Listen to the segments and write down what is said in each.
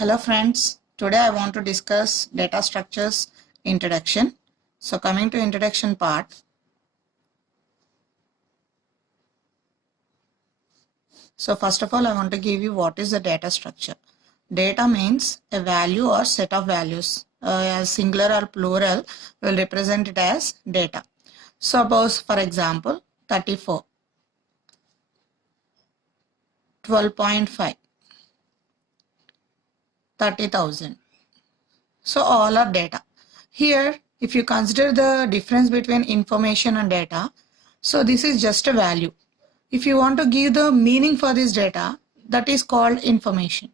Hello friends, today I want to discuss data structures introduction. So coming to introduction part. So first of all I want to give you what is the data structure. Data means a value or set of values. As singular or plural will represent it as data. Suppose for example 34, 12.5, 30,000. So all are data. Here, if you consider the difference between information and data, so this is just a value. If you want to give the meaning for this data, that is called information.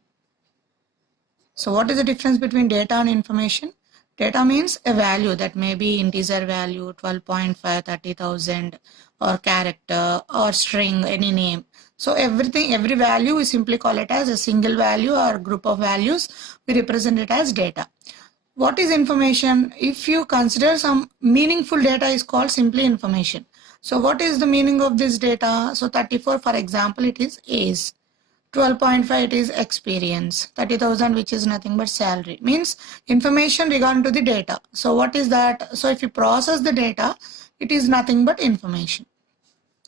So what is the difference between data and information? Data means a value that may be integer value, 12.5, 30,000, or character, or string, any name. So every value we simply call it as a single value or group of values. We represent it as data. What is information? If you consider some meaningful data is called simply information. So what is the meaning of this data? So 34 for example it is age, 12.5 it is experience, 30,000 which is nothing but salary, means information regarding to the data. So what is that? So if you process the data, it is nothing but information.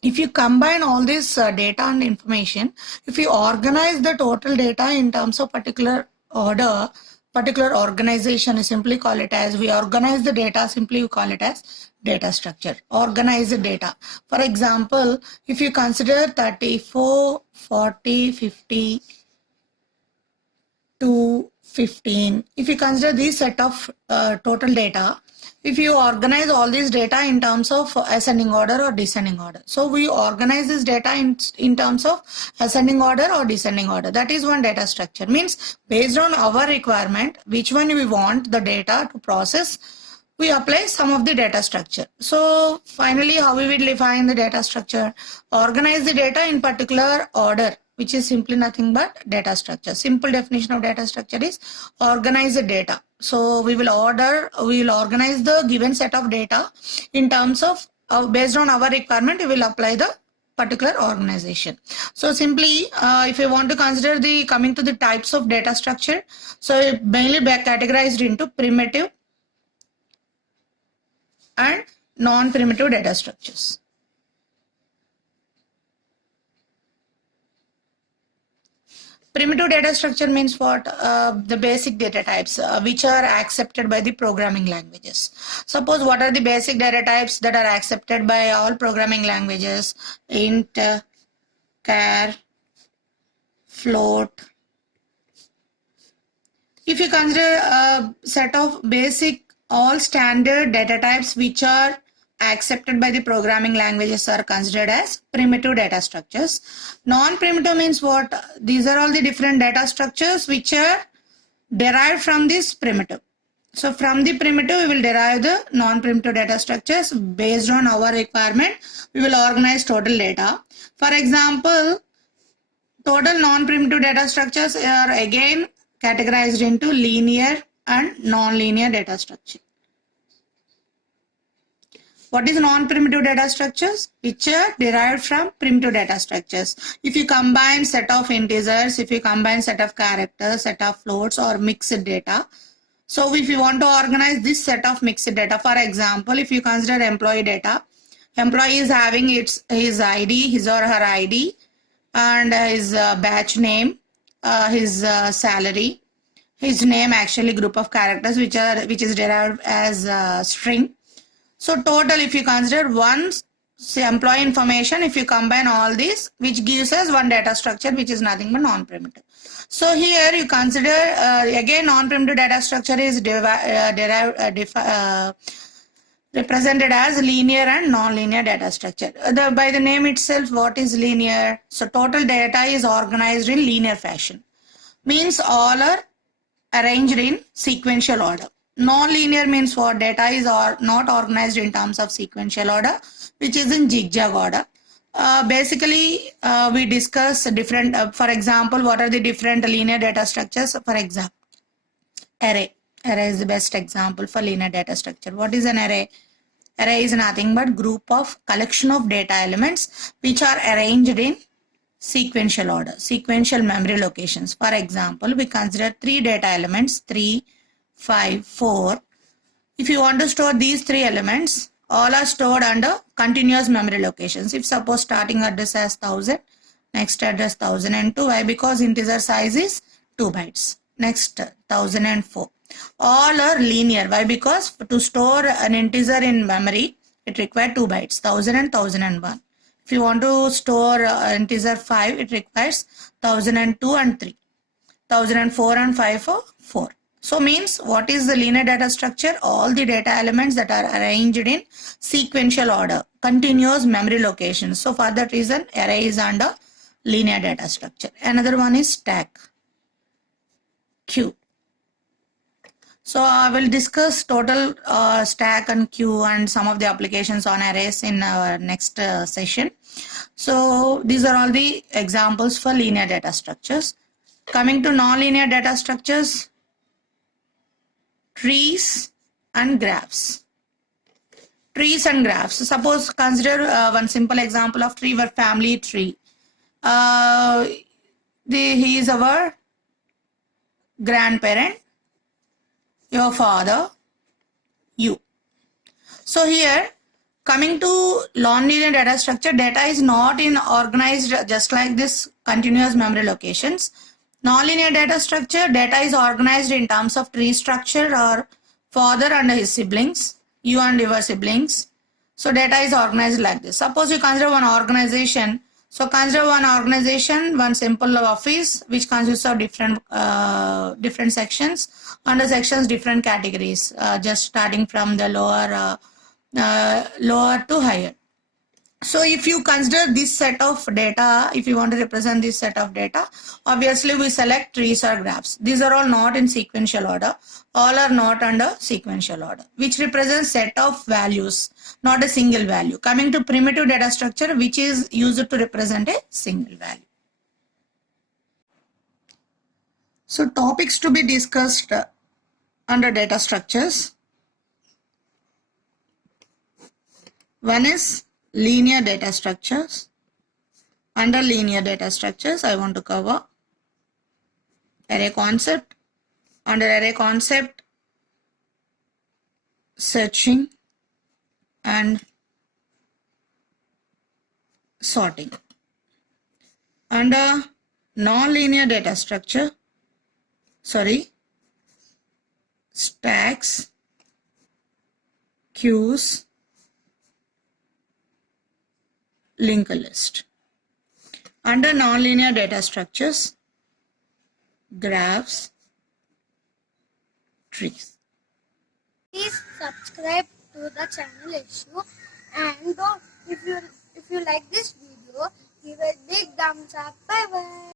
If you combine all this data and information, if you organize the total data in terms of particular order, particular organization, you simply call it as, we organize the data, simply you call it as data structure. Organize the data. For example, if you consider 34, 40, 50, 2, 15, if you consider this set of total data, if you organize all this data in terms of ascending order or descending order. So we organize this data in terms of ascending order or descending order. That is one data structure. Means based on our requirement, which one we want the data to process, we apply some of the data structure. So finally, how we will define the data structure? Organize the data in particular order, which is simply nothing but data structure. Simple definition of data structure is organize the data. So we will organize the given set of data in terms of based on our requirement, we will apply the particular organization. So simply if you want to consider the coming to the types of data structure, so mainly categorized into primitive and non-primitive data structures. Primitive data structure means what? The basic data types which are accepted by the programming languages. Suppose what are the basic data types that are accepted by all programming languages? Int, char, float. If you consider a set of basic all standard data types which are accepted by the programming languages are considered as primitive data structures. Non-primitive means what? These are all the different data structures which are derived from this primitive. So from the primitive we will derive the non-primitive data structures. Based on our requirement, we will organize total data. For example, total non-primitive data structures are again categorized into linear and non-linear data structure. What is non-primitive data structures? Which are derived from primitive data structures. If you combine set of integers, if you combine set of characters, set of floats or mixed data. So if you want to organize this set of mixed data, for example, if you consider employee data, employee is having his ID, his or her ID, and his batch name, his salary, his name, actually group of characters which is derived as string. So total, if you consider one employee information, if you combine all these, which gives us one data structure which is nothing but non-primitive. So here you consider again non-primitive data structure is represented as linear and non-linear data structure. By the name itself, what is linear? So total data is organized in linear fashion. Means all are arranged in sequential order. Non-linear means what? Data is not organized in terms of sequential order, which is in zigzag order. Basically, we discuss different, for example, what are the different linear data structures? For example, array. Array is the best example for linear data structure. What is an array? Array is nothing but group of collection of data elements which are arranged in sequential order, sequential memory locations. For example, we consider 3 data elements, 3, 5, 4. If you want to store these 3 elements, all are stored under continuous memory locations. If suppose starting address as 1000, next address 1002, why? Because integer size is 2 bytes. Next 1004. All are linear. Why? Because to store an integer in memory, it requires 2 bytes, 1000 and 1001. If you want to store integer 5, it requires 1002 and 3. 1004 and 5 for 4. So means what is the linear data structure? All the data elements that are arranged in sequential order, continuous memory locations. So for that reason, array is under linear data structure. Another one is stack, queue. So I will discuss total stack and queue and some of the applications on arrays in our next session. So these are all the examples for linear data structures. Coming to nonlinear data structures, trees and graphs. Trees and graphs. Suppose consider one simple example of tree, where family tree. He is our grandparent, your father, you. So here, coming to nonlinear data structure, data is not in organized just like this continuous memory locations. Nonlinear data structure, data is organized in terms of tree structure or father and his siblings, you and your siblings. So data is organized like this. Suppose you consider one organization. So consider one organization, one simple office which consists of different sections. Under sections, different categories, just starting from the lower to higher. So if you consider this set of data, if you want to represent this set of data, obviously we select trees or graphs. These are all not in sequential order. All are not under sequential order, which represents set of values, not a single value. Coming to primitive data structure, which is used to represent a single value. So topics to be discussed under data structures. One is linear data structures. Under linear data structures, I want to cover array concept. Under array concept, searching and sorting. Under nonlinear data structure, stacks, queues, linked list. Under nonlinear data structures, graphs, trees. Please subscribe to the channel Issue, and if you like this video, give a big thumbs up. Bye bye.